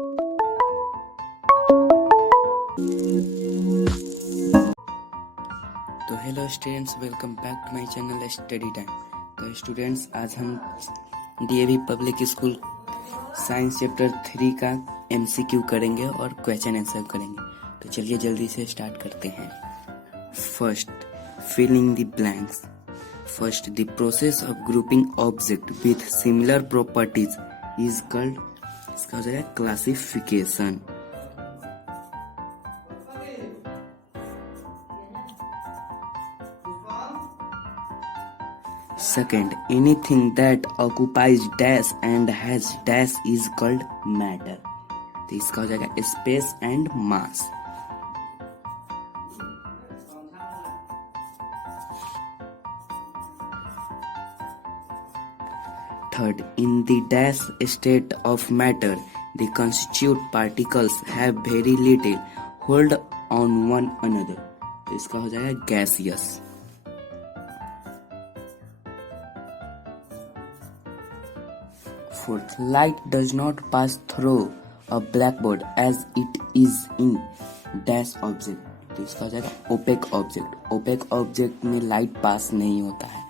तो hello students, welcome back to my channel study time. तो students, आज हम D.A.V public school science chapter 3 का MCQ करेंगे और क्वेश्चन आंसर करेंगे। तो चलिए जल्दी से स्टार्ट करते हैं। First, filling the blanks. First, the process of grouping object with similar properties is called, इसका हो जाएगा classification. Second, anything that occupies dash and has dash is called matter. तो इसका हो जाएगा space and mass. Third, in the dash state of matter, the constituent particles have very little hold on one another. तो इसका हो जाएगा gaseous. Fourth, light does not pass through a blackboard as it is in dash object. तो इसका हो जाएगा opaque object. Opaque object में light pass नहीं होता है।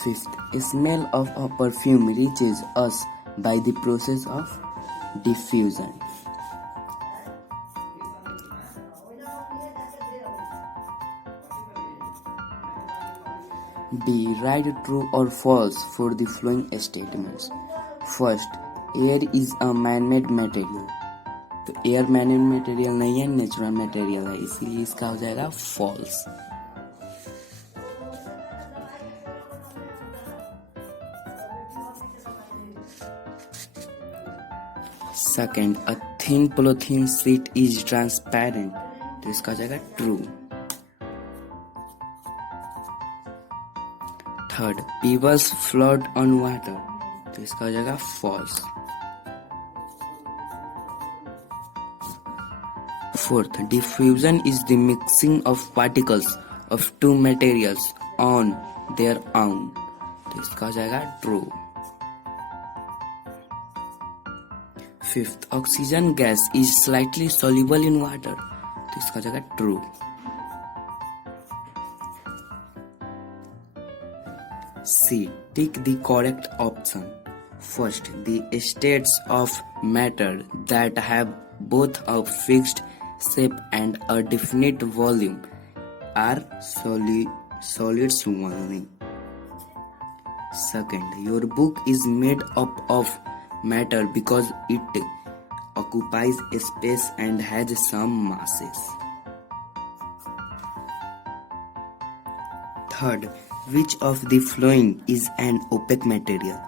Fifth, smell of a perfume reaches us by the process of diffusion. B. Write true or false for the following statements. First, air is a man-made material. तो air man-made material नहीं है, natural material है, इसीलिए इसका हो जाएगा false. Second, a thin polythene sheet is transparent. तो इसका हो जाएगा true. Third, pebbles float on water। तो इसका हो जाएगा false। Fourth, diffusion is the mixing of particles of two materials on their own। तो इसका हो जाएगा true। Fifth, oxygen gas is slightly soluble in water। तो इसका हो जाएगा true। C. Tick the correct option. First, the states of matter that have both a fixed shape and a definite volume are solids only. Second, your book is made up of matter because it occupies space and has some masses. Third, which of the following is an opaque material?